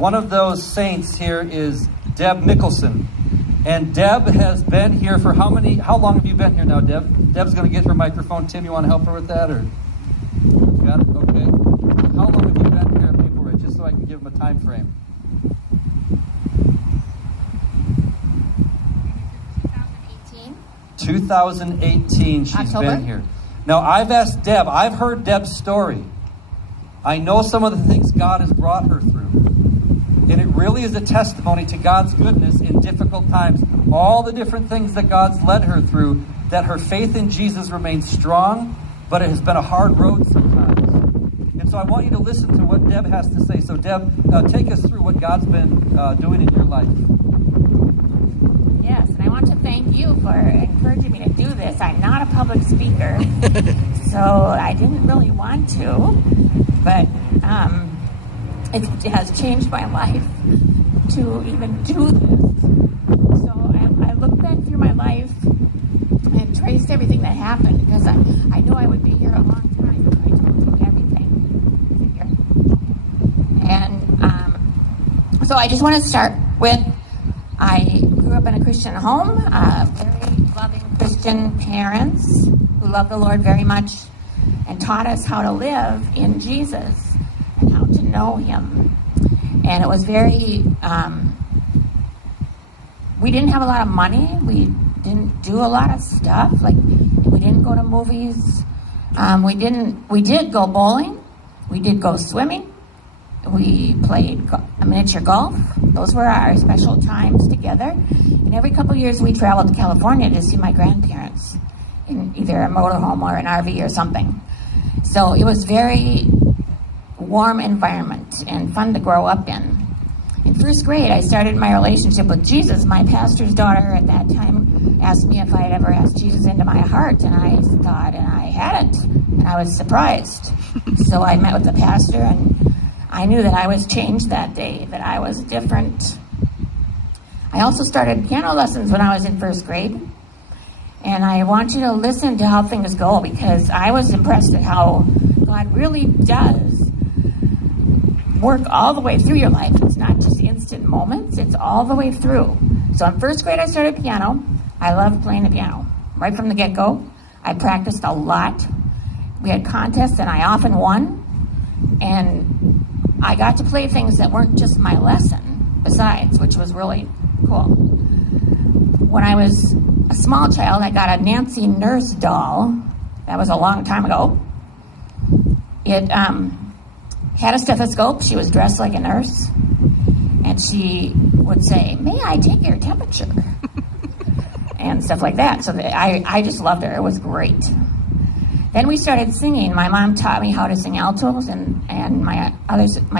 One of those saints here is Deb Mickelson. And Deb has been here for how long have you been here now, Deb? Deb's going to get her microphone. Tim, you want to help her with that? Or got it? Okay. How long have you been here at Maple Ridge? Just so I can give them a time frame. 2018 she's October. Been here. Now, I've asked Deb, I've heard Deb's story. I know some of the things God has brought her through. And it really is a testimony to God's goodness in difficult times. All the different things that God's led her through, that her faith in Jesus remains strong, but it has been a hard road sometimes. And so I want you to listen to what Deb has to say. So Deb, take us through what God's been doing in your life. Yes, and I want to thank you for encouraging me to do this. I'm not a public speaker, so I didn't really want to, but it has changed my life to even do this. So I looked back through my life and traced everything that happened because I knew I would be here a long time if I told you everything here. And so I just want to start with, I grew up in a Christian home, very loving Christian parents who love the Lord very much and taught us how to live in Jesus and how to know Him. And it was very, we didn't have a lot of money. We didn't do a lot of stuff. Like, we didn't go to movies. We did go bowling. We did go swimming. We played miniature golf. Those were our special times together. And every couple of years we traveled to California to see my grandparents in either a motorhome or an RV or something. So it was very warm environment and fun to grow up in. In first grade, I started my relationship with Jesus. My pastor's daughter at that time asked me if I had ever asked Jesus into my heart, and I thought, and I hadn't, and I was surprised. So I met with the pastor, and I knew that I was changed that day, that I was different. I also started piano lessons when I was in first grade, and I want you to listen to how things go, because I was impressed at how God really does work all the way through your life. It's not just instant moments, it's all the way through. So in first grade I started piano. I loved playing the piano. Right from the get-go, I practiced a lot. We had contests and I often won. And I got to play things that weren't just my lesson besides, which was really cool. When I was a small child, I got a Nancy Nurse doll. That was a long time ago. It had a stethoscope. She was dressed like a nurse. And she would say, "May I take your temperature?" and stuff like that. So I just loved her. It was great. Then we started singing. My mom taught me how to sing altos, and my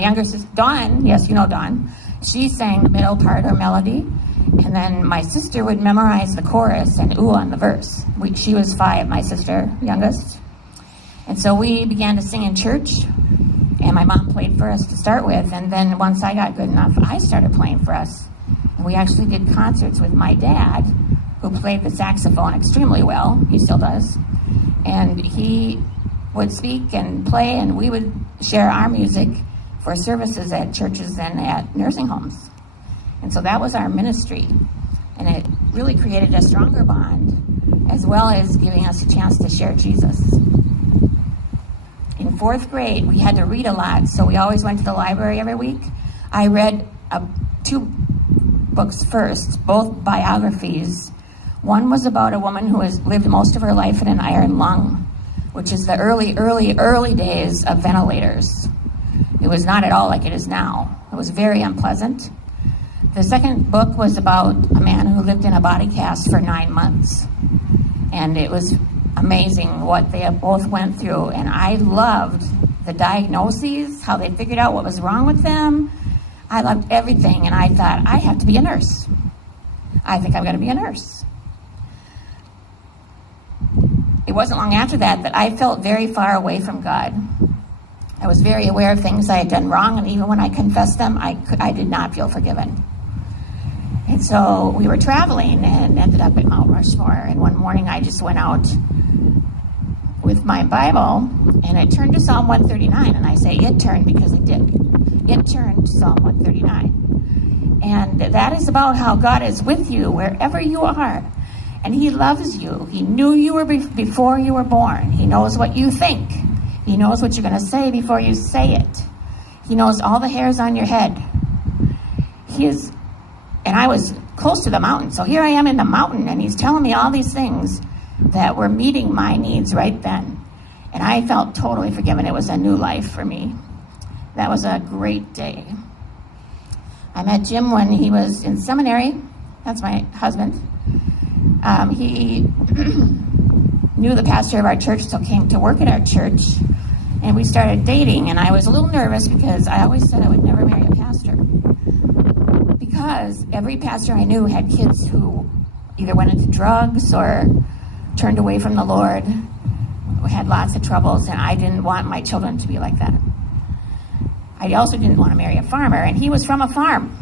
younger sister, Dawn, yes, you know Dawn, she sang the middle part or melody. And then my sister would memorize the chorus and ooh on the verse. She was 5, my sister, youngest. And so we began to sing in church. And my mom played for us to start with, and then once I got good enough, I started playing for us. And we actually did concerts with my dad, who played the saxophone extremely well. He still does. And he would speak and play, and we would share our music for services at churches and at nursing homes. And so that was our ministry. And it really created a stronger bond, as well as giving us a chance to share Jesus. In 4th grade, we had to read a lot, so we always went to the library every week. I read 2 books first, both biographies. One was about a woman who has lived most of her life in an iron lung, which is the early days of ventilators. It was not at all like it is now. It was very unpleasant. The second book was about a man who lived in a body cast for 9 months. And it was amazing what they both went through, and I loved the diagnoses, how they figured out what was wrong with them. I loved everything, and I thought, I have to be a nurse. I think I'm going to be a nurse. It wasn't long after that I felt very far away from God. I was very aware of things I had done wrong, and even when I confessed them, I did not feel forgiven. And so we were traveling and ended up at Mount Rushmore, and one morning I just went out with my Bible, and it turned to Psalm 139, and I say it turned because it did. It turned to Psalm 139. that is about how God is with you wherever you are. And he loves you. He knew you were before you were born. He knows what you think. He knows what you're going to say before you say it. He knows all the hairs on your head. And I was close to the mountain. So here I am in the mountain, and he's telling me all these things that were meeting my needs right then. And I felt totally forgiven. It was a new life for me. That was a great day. I met Jim when he was in seminary. That's my husband. He knew the pastor of our church, so came to work at our church. And we started dating, and I was a little nervous because I always said I would never marry a pastor. Because every pastor I knew had kids who either went into drugs or turned away from the Lord, had lots of troubles, and I didn't want my children to be like that. I also didn't want to marry a farmer, and he was from a farm.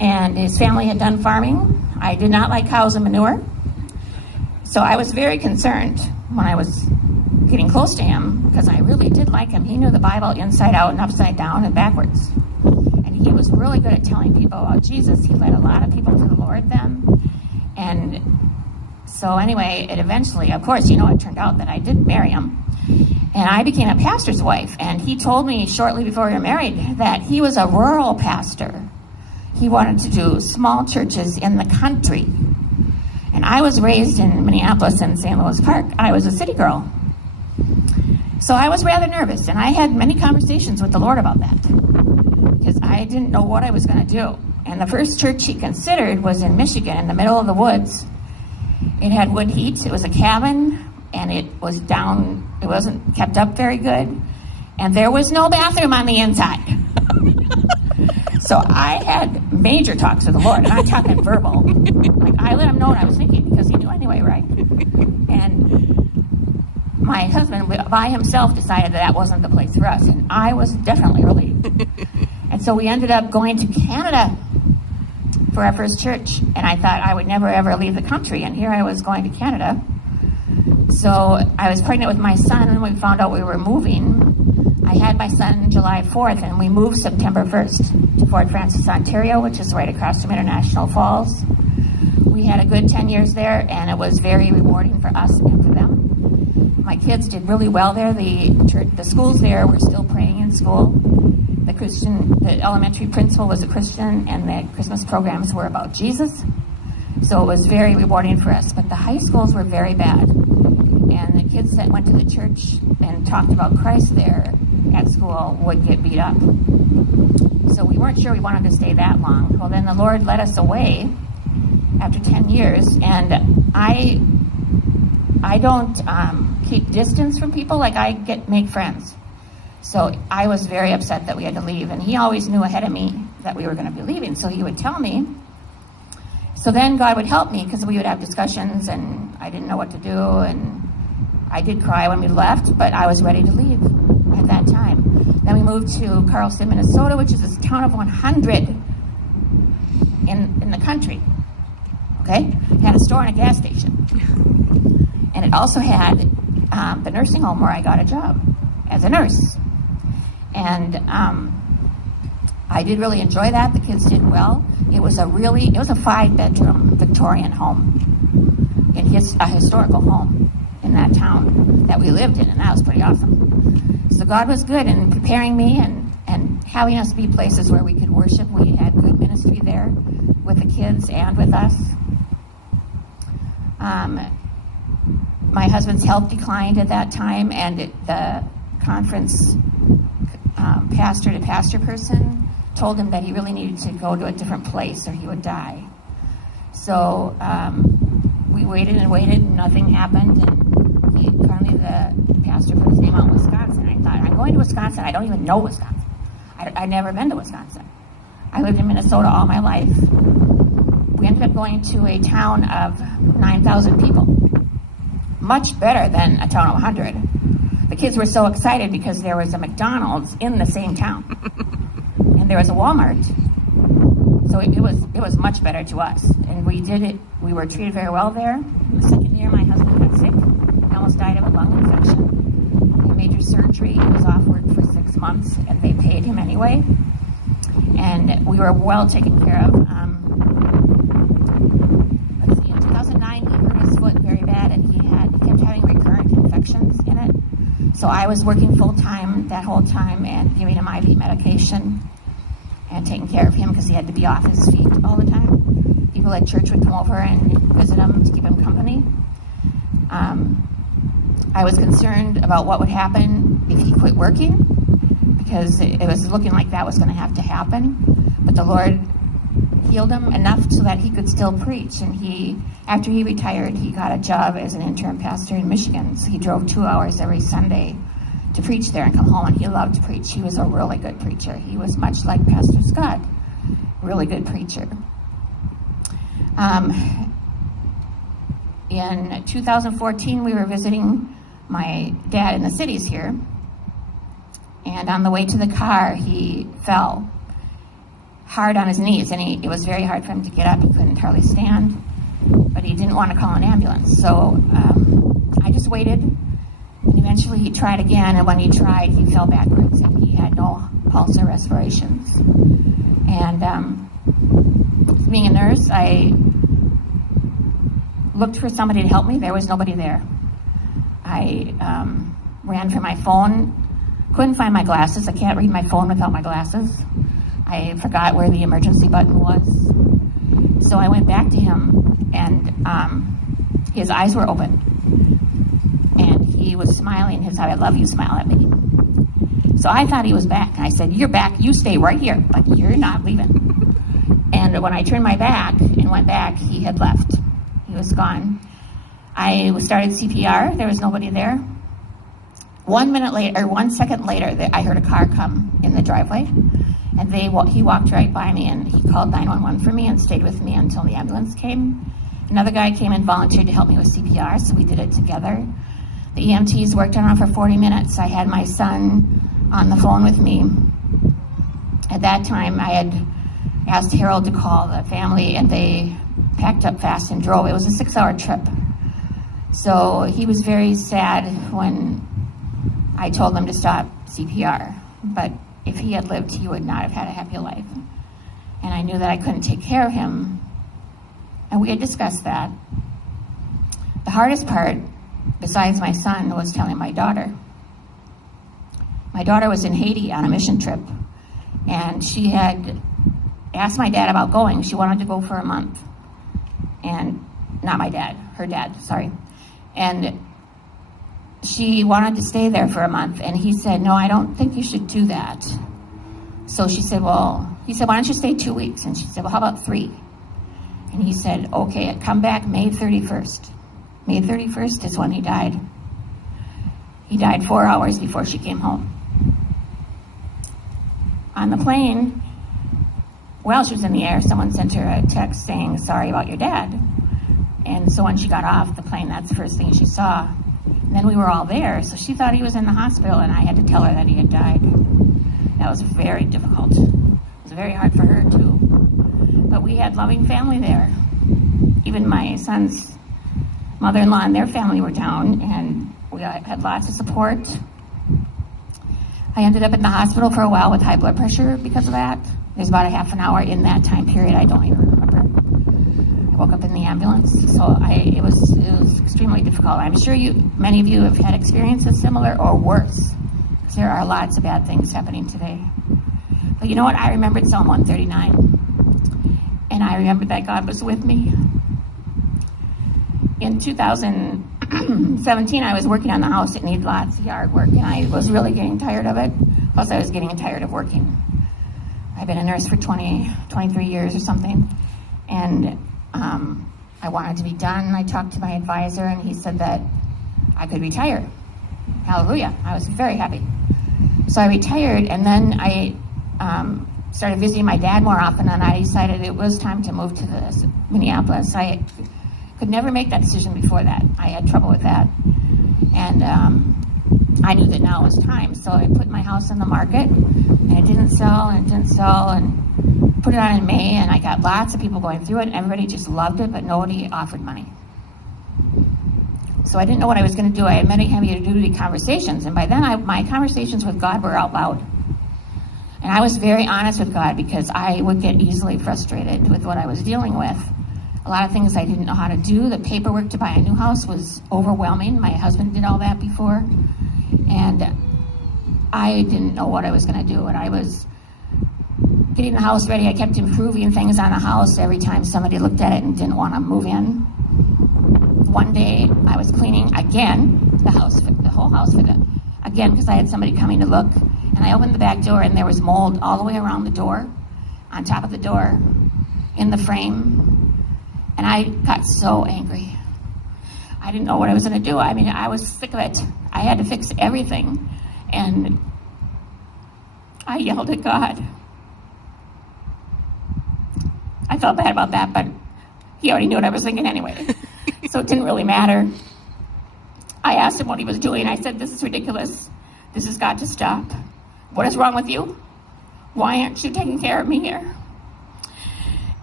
And his family had done farming. I did not like cows and manure. So I was very concerned when I was getting close to him, because I really did like him. He knew the Bible inside out and upside down and backwards. And he was really good at telling people about Jesus. He led a lot of people to the Lord then. And so anyway, it eventually, of course, it turned out that I did marry him. And I became a pastor's wife. And he told me shortly before we were married that he was a rural pastor. He wanted to do small churches in the country. And I was raised in Minneapolis and St. Louis Park. I was a city girl. So I was rather nervous, and I had many conversations with the Lord about that because I didn't know what I was going to do. And the first church he considered was in Michigan, in the middle of the woods. It had wood heat. It was a cabin, and it was down. It wasn't kept up very good. And there was no bathroom on the inside. So I had major talks with the Lord, and I'm talking verbal. Like, I let him know what I was thinking because he knew anyway, right? And my husband, by himself, decided that wasn't the place for us, and I was definitely relieved. And so we ended up going to Canada for our first church, and I thought I would never, ever leave the country, and here I was going to Canada. So I was pregnant with my son, and we found out we were moving. I had my son July 4th, and we moved September 1st to Fort Frances, Ontario, which is right across from International Falls. We had a good 10 years there, and it was very rewarding for us and for them. My kids did really well there. The schools there were still praying in school. The elementary principal was a Christian, and the Christmas programs were about Jesus. So it was very rewarding for us. But the high schools were very bad. And the kids that went to the church and talked about Christ there at school would get beat up. So we weren't sure we wanted to stay that long. Well, then the Lord led us away after 10 years. And I don't keep distance from people. Like, I make friends. So I was very upset that we had to leave. And he always knew ahead of me that we were going to be leaving. So he would tell me. So then God would help me because we would have discussions and I didn't know what to do. And I did cry when we left, but I was ready to leave at that time. Then we moved to Carlson, Minnesota, which is a town of 100 in the country. Okay? It had a store and a gas station. And it also had the nursing home where I got a job as a nurse. And I did really enjoy that. The kids did well. It was a 5-bedroom Victorian home, a historical home in that town that we lived in, and that was pretty awesome. So God was good in preparing me and having us be places where we could worship. We had good ministry there with the kids and with us. My husband's health declined at that time, and the conference pastor-to-pastor person told him that he really needed to go to a different place or he would die. So we waited and waited, and nothing happened. And finally, the pastor put his name out in Wisconsin. I thought, I'm going to Wisconsin. I don't even know Wisconsin. I'd never been to Wisconsin. I lived in Minnesota all my life. We ended up going to a town of 9,000 people. Much better than a town of 100. The kids were so excited because there was a McDonald's in the same town. And there was a Walmart. So it was much better to us. And we did it. We were treated very well there. The second year, my husband got sick. He almost died of a lung infection. He major surgery. He was off work for 6 months, and they paid him anyway. And and we were well taken care of. Let's see, in 2009, he hurt his foot very bad, and he kept having recurrent infections in it. So I was working full-time that whole time and giving him IV medication and taking care of him because he had to be off his feet all the time. People at church would come over and visit him to keep him company. I was concerned about what would happen if he quit working, because it was looking like that was going to have to happen. But the Lord healed him enough so that he could still preach. And after he retired, he got a job as an interim pastor in Michigan. So he drove 2 hours every Sunday to preach there and come home, and he loved to preach. He was a really good preacher. He was much like Pastor Scott, really good preacher. In 2014, we were visiting my dad in the cities here, and on the way to the car, he fell hard on his knees, and it was very hard for him to get up. He couldn't hardly stand, but he didn't want to call an ambulance. So I just waited, and eventually he tried again, and when he tried, he fell backwards, and he had no pulse or respirations. And being a nurse, I looked for somebody to help me. There was nobody there. I ran for my phone, couldn't find my glasses. I can't read my phone without my glasses. I forgot where the emergency button was. So I went back to him, and his eyes were open. And he was smiling his "I love you" smile at me. So I thought he was back. And I said, "You're back. You stay right here, but you're not leaving." And when I turned my back and went back, he had left. He was gone. I started CPR. There was nobody there. 1 second later, I heard a car come in the driveway, and he walked right by me, and he called 911 for me and stayed with me until the ambulance came. Another guy came and volunteered to help me with CPR, so we did it together. The EMTs worked on it for 40 minutes. I had my son on the phone with me. At that time, I had asked Harold to call the family, and they packed up fast and drove. It was a 6-hour trip. So he was very sad when I told them to stop CPR. But if he had lived, he would not have had a happy life. And I knew that I couldn't take care of him. And we had discussed that. The hardest part, besides my son, was telling my daughter. My daughter was in Haiti on a mission trip, and she had asked my dad about going. She wanted to go for a month. And not my dad, her dad, sorry. And she wanted to stay there for a month, and he said, "No, I don't think you should do that." So he said, "Why don't you stay 2 weeks?" And she said, "Well, how about 3?" And he said, "Okay, come back May 31st. May 31st is when he died. He died 4 hours before she came home. On the plane, while she was in the air, someone sent her a text saying, "Sorry about your dad." And so when she got off the plane, that's the first thing she saw. And then we were all there, so she thought he was in the hospital, and I had to tell her that he had died. That was very difficult. It was very hard for her, too. But we had loving family there. Even my son's mother-in-law and their family were down, and we had lots of support. I ended up in the hospital for a while with high blood pressure because of that. There's about a half an hour in that time period. I don't even remember. I woke up in the ambulance, so it was extremely difficult. I'm sure many of you have had experiences similar or worse, because there are lots of bad things happening today. But you know what? I remembered Psalm 139, and I remembered that God was with me. In 2017, I was working on the house. It needed lots of yard work, and I was really getting tired of it. Plus, I was getting tired of working. I've been a nurse for 23 years or something, and I wanted to be done. I talked to my advisor, and he said that I could retire. Hallelujah. I was very happy. So I retired, and then I started visiting my dad more often, and I decided it was time to move to Minneapolis. I could never make that decision before that. I had trouble with that. And I knew that now was time. So I put my house on the market, and it didn't sell, and put it on in May, and I got lots of people going through it, and everybody just loved it, but nobody offered money. So I didn't know what I was going to do. I had many heavy-duty conversations, and by then my conversations with God were out loud. And I was very honest with God because I would get easily frustrated with what I was dealing with. A lot of things I didn't know how to do. The paperwork to buy a new house was overwhelming. My husband did all that before. And I didn't know what I was going to do. And I was getting the house ready. I kept improving things on the house every time somebody looked at it and didn't want to move in. One day I was cleaning again the whole house again because I had somebody coming to look. And I opened the back door and there was mold all the way around the door, on top of the door, in the frame. And I got so angry. I didn't know what I was going to do. I mean, I was sick of it. I had to fix everything. And I yelled at God. I felt bad about that, but he already knew what I was thinking anyway. So it didn't really matter. I asked him what he was doing. I said, this is ridiculous. This has got to stop. What is wrong with you? Why aren't you taking care of me here?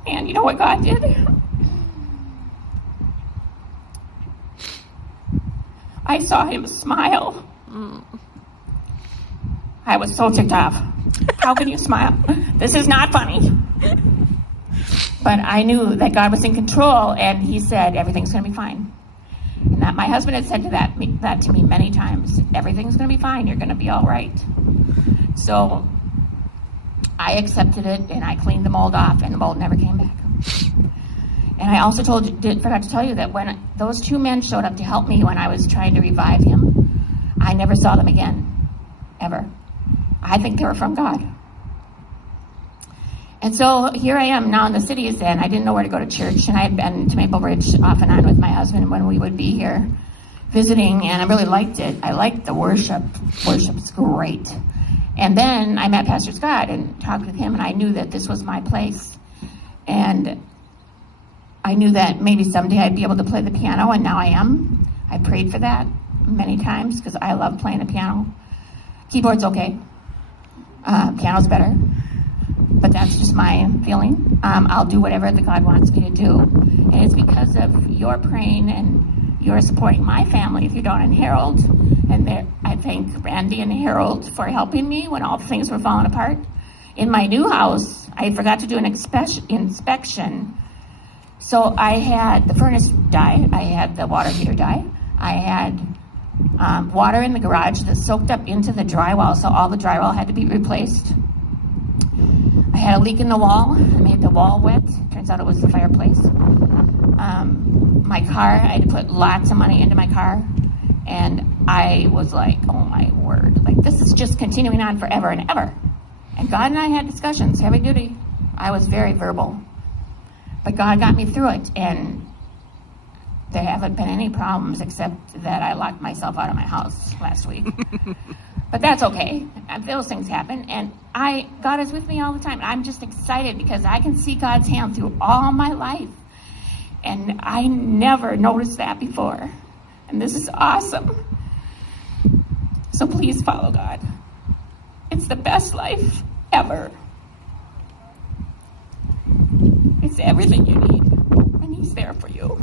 And you know what God did? I saw him smile. I was so ticked off. How can you smile? This is not funny. But I knew that God was in control, and he said, everything's going to be fine. And that my husband had said that to me many times. Everything's going to be fine. You're going to be all right. So I accepted it, and I cleaned the mold off, and the mold never came back. And I also forgot to tell you that when those two men showed up to help me when I was trying to revive him, I never saw them again, ever. I think they were from God. And so here I am now in the cities, and I didn't know where to go to church, and I had been to Maple Ridge off and on with my husband when we would be here visiting, and I really liked it. I liked the worship. Worship's great. And then I met Pastor Scott and talked with him, and I knew that this was my place. And I knew that maybe someday I'd be able to play the piano, and now I am. I prayed for that many times because I love playing the piano. Keyboard's okay. Piano's better. But that's just my feeling. I'll do whatever that God wants me to do. And it's because of your praying and your supporting my family through Dawn and Harold. And I thank Randy and Harold for helping me when all things were falling apart. In my new house, I forgot to do an inspection. So I had the furnace die. I had the water heater die. I had water in the garage that soaked up into the drywall, so all the drywall had to be replaced. I had a leak in the wall. I made the wall wet. Turns out it was the fireplace. My car, I had to put lots of money into my car. And I was like, oh my word. Like, this is just continuing on forever and ever. And God and I had discussions, heavy duty. I was very verbal. But God got me through it. And there haven't been any problems except that I locked myself out of my house last week. But that's okay. Those things happen. And God is with me all the time. I'm just excited because I can see God's hand through all my life. And I never noticed that before. And this is awesome. So please follow God. It's the best life ever. It's everything you need. And he's there for you.